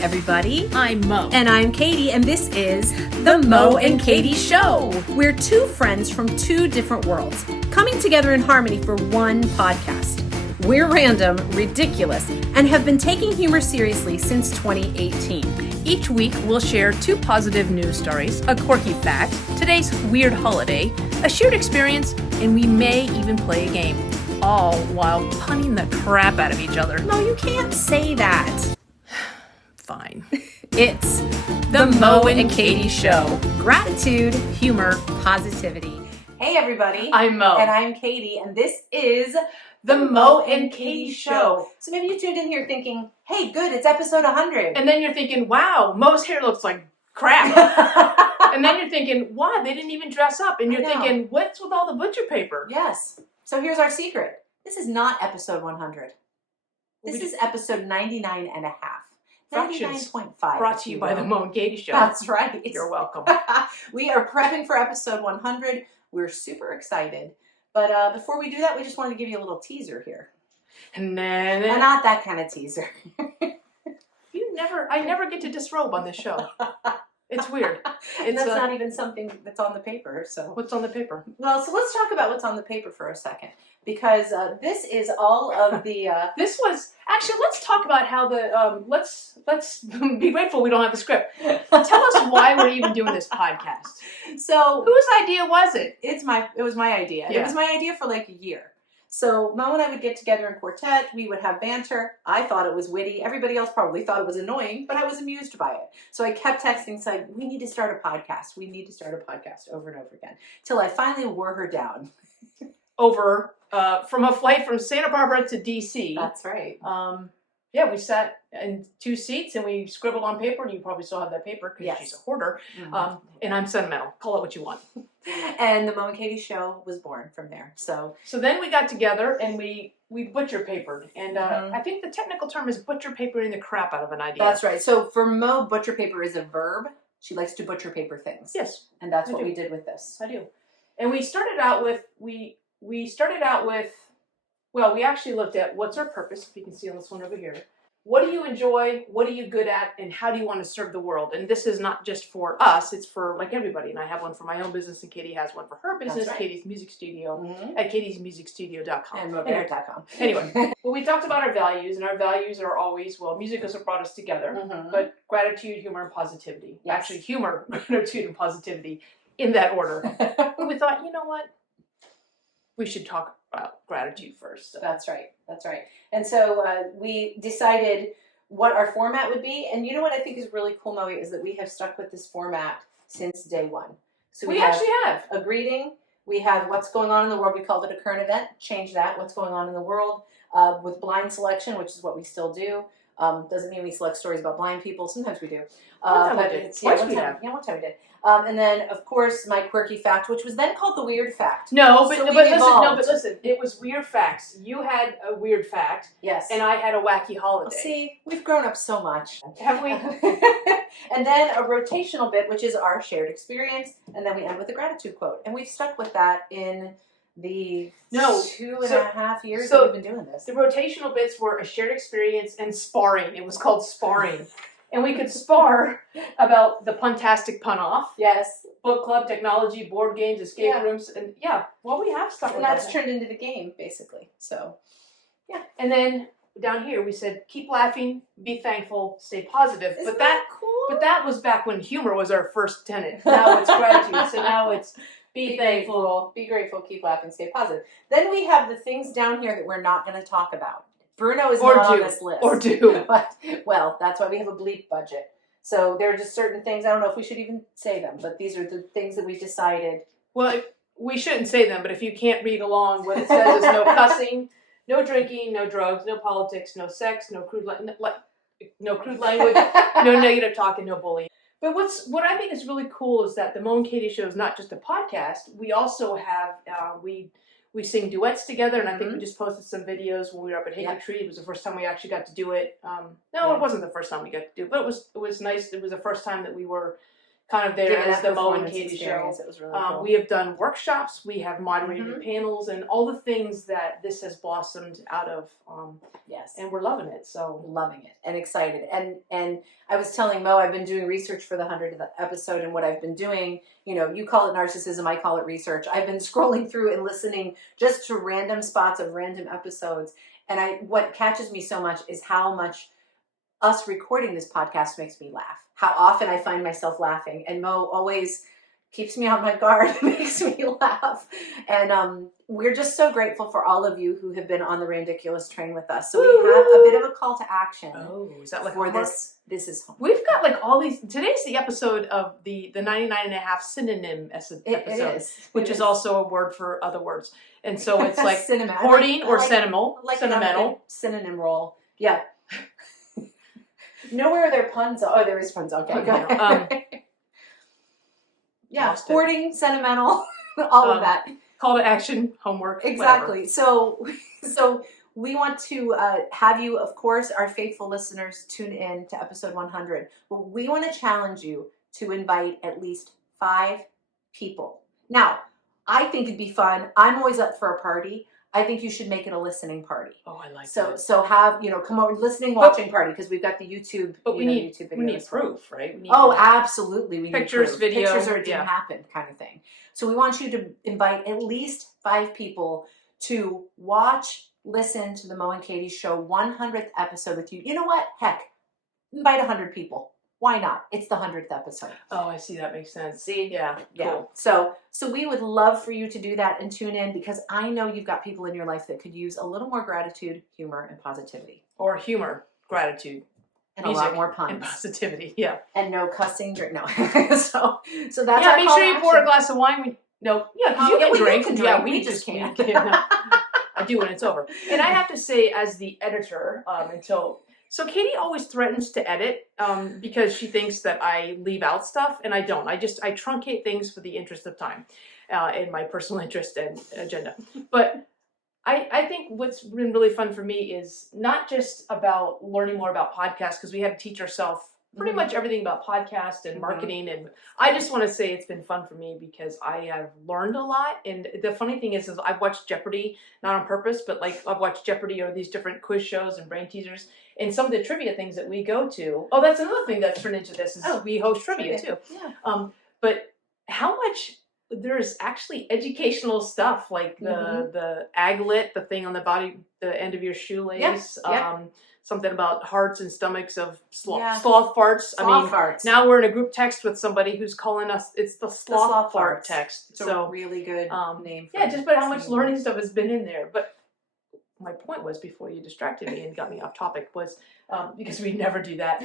everybody. I'm Mo. And I'm Katie, and this is The Mo and Katie Show. We're two friends from two different worlds, coming together in harmony for one podcast. We're random, ridiculous, and have been taking humor seriously since 2018. Each week, we'll share two positive news stories, a quirky fact, today's weird holiday, a shared experience, and we may even play a game. All while punning the crap out of each other. No, you can't say that. Fine. It's The Mo and Katie Show. Gratitude, humor, positivity. Hey everybody. I'm Mo. And I'm Katie, and this is The Mo and Katie Show. So maybe you tuned in here thinking, hey, good, it's episode 100. And then you're thinking, wow, Mo's hair looks like crap. And then you're thinking, wow, they didn't even dress up. And you're thinking, what's with all the butcher paper? Yes. So here's our secret. This is not episode 100. This is episode 99 and a half. 99.5. Brought to you by The Mo and Katie Show. That's right. You're welcome. We are prepping for episode 100. We're super excited. But before we do that, we just wanted to give you a little teaser here. And then... Not that kind of teaser. I never get to disrobe on this show. It's weird. And that's not even something that's on the paper. So what's on the paper? Well, so let's talk about what's on the paper for a second, because this is all of the. This was actually. Let's talk about how the. Let's be grateful we don't have the script. Tell us why we're even doing this podcast. So whose idea was it? It was my idea. Yeah. It was my idea for like a year. So Mo and I would get together in quartet. We would have banter. I thought it was witty. Everybody else probably thought it was annoying, but I was amused by it. So I kept texting saying, we need to start a podcast. We need to start a podcast over and over again. Till I finally wore her down. Over from a flight from Santa Barbara to DC. That's right. Yeah, we sat in two seats and we scribbled on paper, and you probably still have that paper because she's a hoarder. Mm-hmm. And I'm sentimental. Call it what you want. And the Mo and Katie Show was born from there. So then we got together and we butcher papered. And I think the technical term is butcher papering the crap out of an idea. That's right. So for Mo, butcher paper is a verb. She likes to butcher paper things. Yes. And that's what we did with this. I do. And we started out with, well, we actually looked at what's our purpose, if you can see on this one over here. What do you enjoy? What are you good at? And how do you want to serve the world? And this is not just for us, it's for like everybody. And I have one for my own business, and Katie has one for her business, right. Katie's Music Studio, at katiesmusicstudio.com. And mobear.com. Anyway, well, we talked about our values, and our values are always, well, music is what brought us together, but gratitude, humor, and positivity. Yes. Actually, humor, gratitude, and positivity in that order. But we thought, you know what? We should talk about gratitude first. So. That's right. That's right. And so we decided what our format would be. And you know what I think is really cool, Mo, is that we have stuck with this format since day one. So we actually have a greeting. We have what's going on in the world. We called it a current event. Change that. What's going on in the world with blind selection, which is what we still do. Doesn't mean we select stories about blind people. Sometimes we do. One time we did. One time we did. And then, of course, my quirky fact, which was then called the weird fact. But listen. It was weird facts. You had a weird fact. Yes. And I had a wacky holiday. Well, see, we've grown up so much. Have we? And then a rotational bit, which is our shared experience. And then we end with a gratitude quote. And we've stuck with that in the 2.5 years that we've been doing this. The rotational bits were a shared experience and sparring. It was called sparring. And we could spar about the puntastic pun off. Yes. Book club, technology, board games, escape rooms. And we have stuff and that's turned into the game, basically. So, yeah. And then down here we said, keep laughing, be thankful, stay positive. Isn't that cool? But that was back when humor was our first tenet. Now it's gratitude. So now it's be thankful, be grateful, keep laughing, stay positive. Then we have the things down here that we're not going to talk about. Bruno is not on this list. Or do. But, well, that's why we have a bleep budget. So there are just certain things, I don't know if we should even say them, but these are the things that we decided. Well, we shouldn't say them, but if you can't read along, what it says is no cussing, no drinking, no drugs, no politics, no sex, no crude language, no negative talk, and no bullying. But what I think is really cool is that the Mo and Katie Show is not just a podcast. We also have, we sing duets together, and I think we just posted some videos when we were up at Hickory Tree. It was the first time we actually got to do it. It wasn't the first time we got to do it, but it was nice. It was the first time that we were kind of there Giving as that the Mo and performance Katie show. experience. It was really cool. We have done workshops, we have moderated Mhm. panels, and all the things that this has blossomed out of, Yes. and we're loving it. So Loving it and excited. And I was telling Mo, I've been doing research for the 100th episode, and what I've been doing, you know, you call it narcissism, I call it research. I've been scrolling through and listening just to random spots of random episodes. And what catches me so much is how much us recording this podcast makes me laugh. How often I find myself laughing, and Mo always keeps me on my guard, makes me laugh. And we're just so grateful for all of you who have been on the Randiculous train with us. So we have a bit of a call to action. oh, is that like For homework? this is homework. We've got like all these. Today's the episode of the 99 and a half synonym episode, It is. which It is also a word for other words. And so it's like cinematic. hoarding or Like- sentimental. like sentimental. a synonym roll. Yeah. Nowhere are there puns. Oh, there is puns. Okay, go Okay, ahead. Yeah, lost it. hoarding, sentimental, all of Um, that. Call to action, homework. Exactly. So we want to have you, of course, our faithful listeners, tune in to episode 100. But we want to challenge you to invite at least 5 people. Now, I think it'd be fun. I'm always up for a party. I think you should make it a listening party. Oh, I like So that. so have, you know, come over, listening, watching party, because we've got the YouTube. But we you know, need YouTube we need videos for it. proof, right? We need Oh, absolutely. We Pictures, need proof. video, Pictures or it didn't yeah. happen kind of thing. So we want you to invite at least 5 people to watch, listen to the Mo and Katie show 100th episode with you. You know what? Heck, invite 100 people. Why not? It's the 100th episode. Oh, I see. That makes sense. See? Yeah. Yeah. Cool. So we would love for you to do that and tune in, because I know you've got people in your life that could use a little more gratitude, humor, and positivity. Or humor, gratitude, And music, a lot more and puns. positivity. Yeah. And no cussing. No. so that's Yeah. our Make call sure to you pour a action. glass of wine. Yeah, because Oh, you yeah, can well, you drink. can Yeah, drink. we We just just can't. I do when it's over. And I have to say, as the editor, so Katie always threatens to edit because she thinks that I leave out stuff, and I don't. I truncate things for the interest of time, and my personal interest and agenda. But I think what's been really fun for me is not just about learning more about podcasts, because we had to teach ourselves pretty much everything about podcast and marketing. And I just want to say it's been fun for me because I have learned a lot. And the funny thing is I've watched Jeopardy, not on purpose, but like I've watched Jeopardy or these different quiz shows and brain teasers. And some of the trivia things that we go to. Oh, that's another thing that's turned into this is we host trivia too. Yeah. But how much there's actually educational stuff, like the aglet, the thing on the body, the end of your shoelace. Yes, yeah. Something about hearts and stomachs of sloth, Yeah. sloth farts. Sloth farts. Now we're in a group text with somebody who's calling us. It's the sloth fart farts. text. It's a So really good name. For yeah, just about how much listening. learning stuff has been in there. But my point was, before you distracted me and got me off topic, was because we never do that,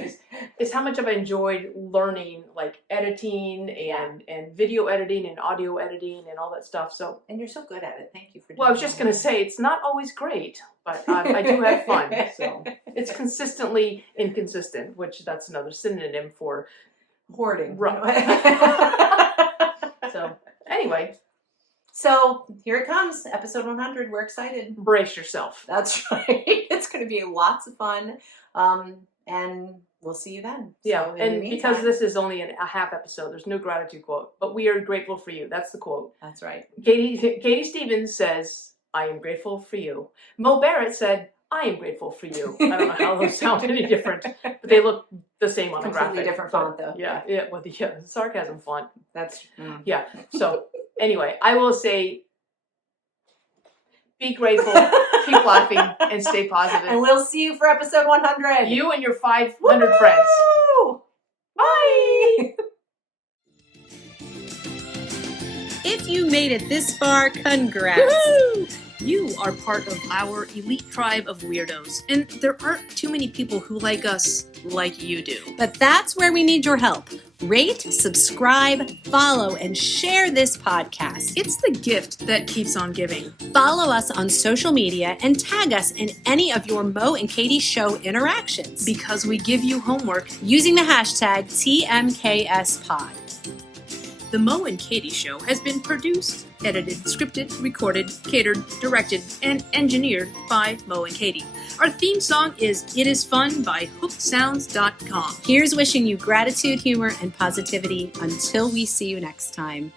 is how much I've enjoyed learning, like editing and video editing and audio editing and all that stuff. So, And you're so good at it. Thank you for doing well, I was just going to say, it's not always great, but I do have fun. So it's consistently inconsistent, which that's another synonym for hoarding. So anyway, So here it comes, episode 100. We're excited. brace yourself. That's right. It's going to be lots of fun. And we'll see you then. Yeah, So in the and meantime- because this is only a half episode, there's no gratitude quote, but we are grateful for you. That's the quote. That's right. Katie Stevens says, "I am grateful for you." Mo Barrett said, "I am grateful for you." I don't know how those sound any different, but they look the same on a Completely graphic. different but font, though. Yeah, with the sarcasm font. That's Yeah. So anyway, I will say, be grateful, keep laughing, and stay positive. And we'll see you for episode 100. You and your 500 friends. Woo! Bye. If you made it this far, congrats. Woo! You are part of our elite tribe of weirdos, and there aren't too many people who like us like you do. But that's where we need your help. Rate, subscribe, follow, and share this podcast. It's the gift that keeps on giving. Follow us on social media and tag us in any of your Mo and Katie show interactions Because we give you homework. using the hashtag TMKSPod. The Mo and Katie Show has been produced, edited, scripted, recorded, catered, directed, and engineered by Mo and Katie. Our theme song is It Is Fun by HookedSounds.com. Here's wishing you gratitude, humor, and positivity until we see you next time.